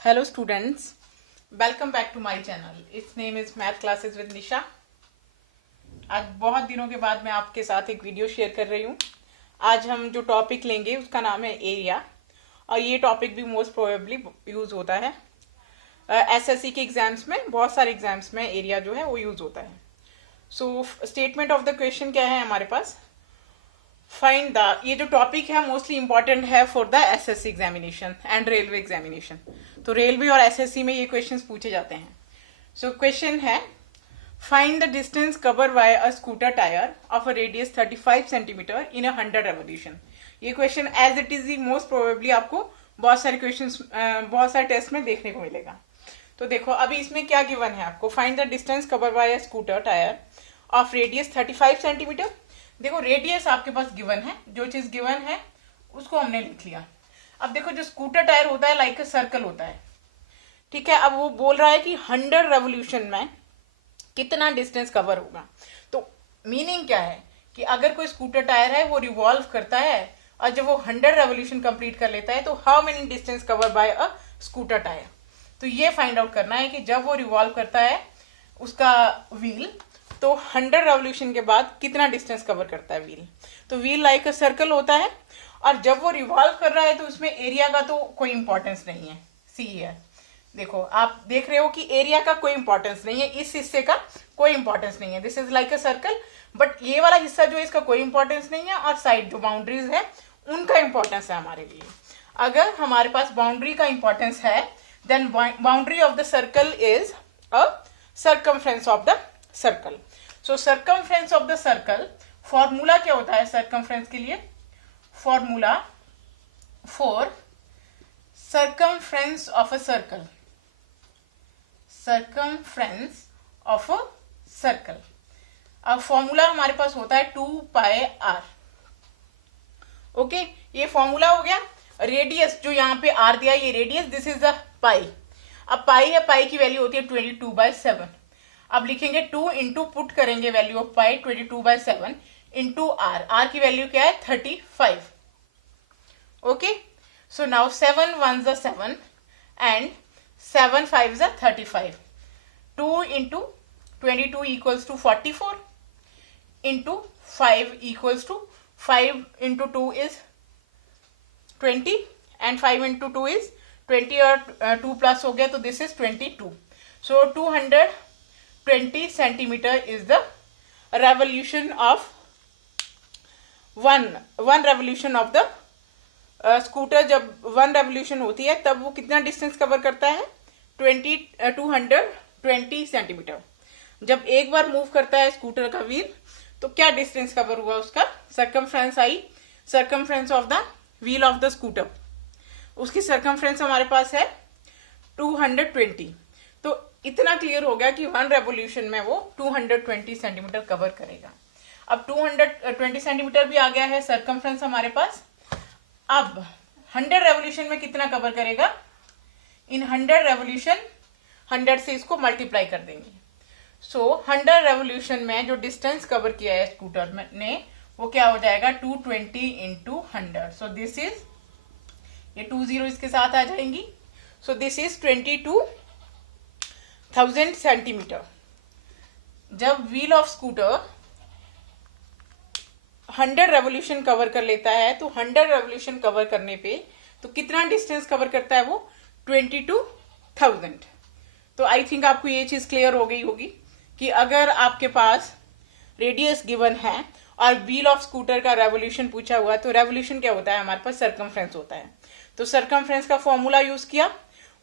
Hello students, welcome back to my channel. Its name is Math Classes with Nisha. आज बहुत दिनों के बाद मैं आपके साथ एक वीडियो शेयर कर रही हूँ. आज हम जो टॉपिक लेंगे उसका नाम है एरिया और ये टॉपिक भी मोस्ट प्रोबेबली यूज होता है एसएससी के एग्जाम्स में. बहुत सारे एग्जाम्स में एरिया जो है वो यूज होता है. So statement of the question क्या है हमारे पास, फाइंड द, ये जो टॉपिक है मोस्टली इंपॉर्टेंट है for the SSC examination and railway examination. तो रेलवे और एसएससी में ये क्वेश्चंस पूछे जाते हैं. सो क्वेश्चन है, find the distance cover by a scooter tyre of a radius 35 centimetre in 100 revolution. ये question as it is most probably आपको बहुत सारे क्वेश्चंस बहुत सारे टेस्ट में देखने को मिलेगा. तो देखो अभी इसमें क्या गिवन है आपको, find the distance cover by a scooter tyre of radius 35 centimetre. देखो रेडियस आपके पास गिवन है, जो चीज गिवन है उसको हमने लिख लिया. अब देखो जो स्कूटर टायर होता है लाइक सर्कल होता है, ठीक है. अब वो बोल रहा है कि 100 रेवोल्यूशन में कितना डिस्टेंस कवर होगा. तो मीनिंग क्या है कि अगर कोई स्कूटर टायर है वो रिवॉल्व करता है और जब वो 100 रेवोल्यूशन कंप्लीट कर लेता है तो how many distance cover by a scooter tyre. तो ये फाइंड आउट करना है कि जब वो रिवॉल्व करता है उसका व्हील तो 100 रेवोल्यूशन के बाद कितना डिस्टेंस कवर करता है व्हील. तो व्हील लाइक अ सर्कल होता है और जब वो रिवॉल्व कर रहा है तो उसमें एरिया का तो कोई इंपॉर्टेंस नहीं है. सी है, देखो आप देख रहे हो कि एरिया का कोई इंपॉर्टेंस नहीं है, इस हिस्से का कोई इंपॉर्टेंस नहीं है. This is like a circle, but ये वाला हिस्सा जो है इसका कोई इंपॉर्टेंस नहीं है और साइड जो बाउंड्रीज है उनका इंपॉर्टेंस है हमारे लिए. अगर हमारे पास बाउंड्री का इंपॉर्टेंस है then boundary of the circle is a circumference of the circle. So circumference of the circle, formula क्या होता है सर्कमफ्रेंस के लिए, formula for circumference of a circle, circumference of a circle. अब फॉर्मूला हमारे पास होता है 2 पाई r. ओके, ये फॉर्मूला हो गया. रेडियस जो यहाँ पे r दिया ये radius, this is the pi. अब पाई है, पाई की वैल्यू होती है 22/7. अब लिखेंगे 2 इंटू पुट करेंगे value of pi 22/7 into r. r की वैल्यू क्या है 35. Okay, so now 7 1s are 7 and 7 5s are 35. 2 into 22 equals to 44 into 5 equals to 5 into 2 is 20 and 5 into 2 is 20 और 2 प्लस हो गया तो this is 22. So 220 centimeter is the revolution of one revolution of the scooter. जब 1 revolution होती है तब वो कितना डिस्टेंस कवर करता है 220 सेंटीमीटर. जब एक बार मूव करता है स्कूटर का व्हील तो क्या डिस्टेंस कवर हुआ उसका, circumference I, circumference of the wheel of the scooter. उसकी सर्कमफ्रेंस हमारे पास है 220. तो इतना क्लियर हो गया कि 1 रेवोल्यूशन में वो 220 सेंटीमीटर कवर करेगा. अब 220 सेंटीमीटर भी आ गया है सर्कमफ्रेंस हमारे पास. अब 100 रेवोल्यूशन में कितना कवर करेगा, इन 100 रेवोल्यूशन 100 से इसको मल्टीप्लाई कर देंगे. सो 100 रेवोल्यूशन में जो डिस्टेंस कवर किया है स्कूटर ने वो क्या हो जाएगा 220 इंटू 100. सो दिस इज, ये 20 इसके साथ आ जाएंगी. So this is 22,000 centimetre. जब wheel of scooter 100 revolution cover कर लेता है तो 100 रेवोल्यूशन कवर करने पे तो कितना डिस्टेंस कवर करता है वो 22,000. तो आई थिंक आपको ये चीज क्लियर हो गई होगी कि अगर आपके पास रेडियस गिवन है और व्हील ऑफ स्कूटर का रेवोल्यूशन पूछा हुआ है तो रेवोल्यूशन क्या होता है हमारे पास, सर्कमफ्रेंस होता है. तो सर्कमफ्रेंस का फॉर्मूला यूज किया,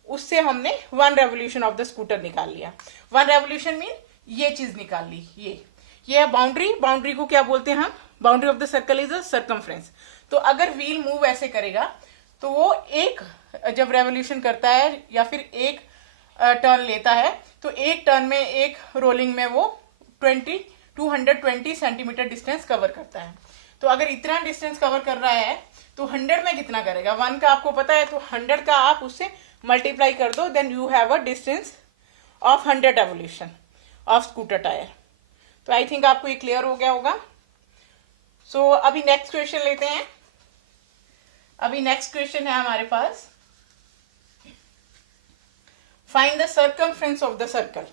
उससे हमने 1 रेवोल्यूशन ऑफ द स्कूटर निकाल लिया. 1 रेवोल्यूशन मीन ये चीज निकाल ली. ये है बाउंड्री. बाउंड्री को क्या बोलते हैं हम, boundary of the circle is a circumference. तो अगर व्हील मूव ऐसे करेगा तो वो एक जब रेवोल्यूशन करता है या फिर एक टर्न लेता है तो एक टर्न में एक रोलिंग में वो 220 सेंटीमीटर डिस्टेंस कवर करता है. तो अगर इतना डिस्टेंस कवर कर रहा है तो 100 में कितना करेगा, 1 का आपको पता है तो 100 का आप उससे मल्टीप्लाई कर दो, then you have a distance of 100 revolution of scooter tyre. तो आई थिंक आपको ये क्लियर हो गया होगा. सो अभी नेक्स्ट क्वेश्चन लेते हैं. अभी नेक्स्ट क्वेश्चन है हमारे पास, find the circumference of the circle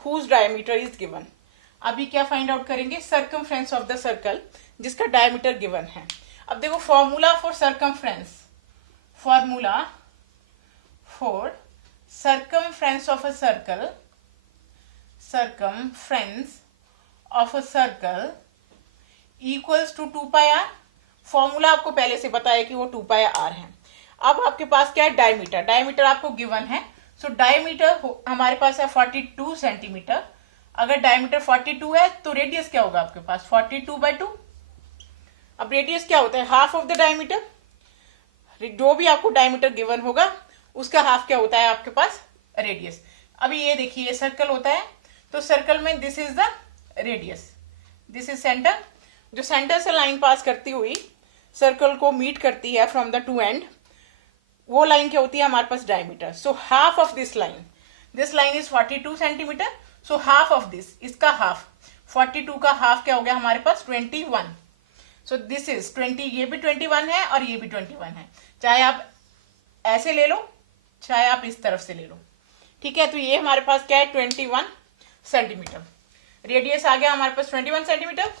whose diameter is given. अभी क्या फाइंड आउट करेंगे? सर्कमफ्रेंस ऑफ द सर्कल जिसका डायमीटर गिवन है। अब देखो formula for circumference, formula for circumference of a circle, circumference of a circle equals to 2 pi r। Formula आपको पहले से पता है कि वो 2 pi r है। अब आपके पास क्या है? डायमीटर। डायमीटर आपको गिवन है, सो डायमीटर हमारे पास है 42 सेंटीमीटर। अगर डायमीटर 42 है तो रेडियस क्या होगा आपके पास? 42/2। अब रेडियस क्या होता है? Half of the diameter. जो भी आपको डायमीटर गिवन होगा उसका हाफ क्या होता है आपके पास? रेडियस। अभी ये देखिए, ये सर्कल होता है, तो सर्कल में this is the radius, this is centre. जो सेंटर से लाइन पास करती हुई सर्कल को मीट करती है फ्रॉम द टू एंड, वो लाइन क्या होती है हमारे पास? Diameter. So half of this line is 42 centimetre. So half of this, इसका हाफ, 42 का हाफ क्या हो गया हमारे पास? 21। सो दिस इज 20, ये भी 21 है और ये भी 21 है। चाहे आप ऐसे ले लो, चाहे आप इस तरफ से ले लो, ठीक है। तो ये हमारे पास क्या है? 21 सेंटीमीटर। रेडियस आ गया हमारे पास 21 सेंटीमीटर,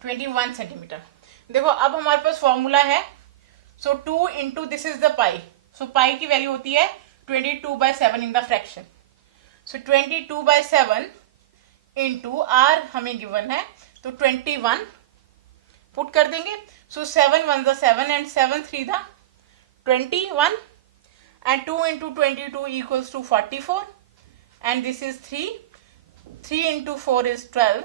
21 सेंटीमीटर। देखो अब हमारे पास फॉर्मूला है, so 2 into this is the pi. So pi की वैल्यू होती है 22/7 in the fraction. So 22/7 into r हमें गिवन है, तो 21 पुट कर देंगे। So 7 1 the 7 and 7 3 the 21 and 2 into 22 equals to 44 and this is 3 into 4 is 12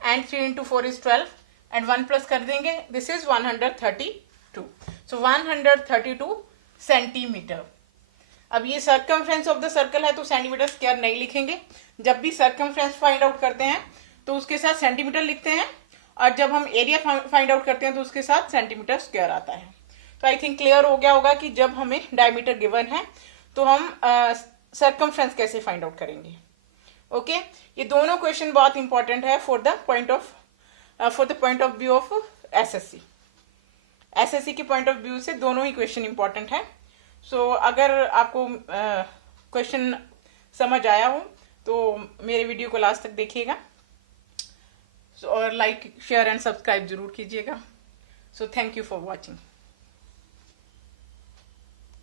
and 3 into 4 is 12 and 1 plus कर देंगे, this is 132। so 132 centimetre. अब ये सर्कमफ्रेंस ऑफ द सर्कल है तो सेंटीमीटर स्क्वायर नहीं लिखेंगे। जब भी सर्कमफ्रेंस फाइंड आउट करते हैं तो उसके साथ सेंटीमीटर लिखते हैं, और जब हम एरिया फाइंड आउट करते हैं तो उसके साथ सेंटीमीटर स्क्वायर आता है। तो आई थिंक क्लियर हो गया होगा कि जब हमें डायमीटर गिवन है तो हम सर्कमफ्रेंस कैसे फाइंड आउट करेंगे। ओके, ये दोनों क्वेश्चन बहुत इंपॉर्टेंट है for the point of view of SSC के पॉइंट ऑफ व्यू से दोनों ही क्वेश्चन इंपॉर्टेंट है। सो अगर आपको क्वेश्चन समझ आया हो तो मेरे वीडियो को लास्ट तक देखिएगा, और लाइक शेयर एंड सब्सक्राइब जरूर कीजिएगा। So thank you for watching.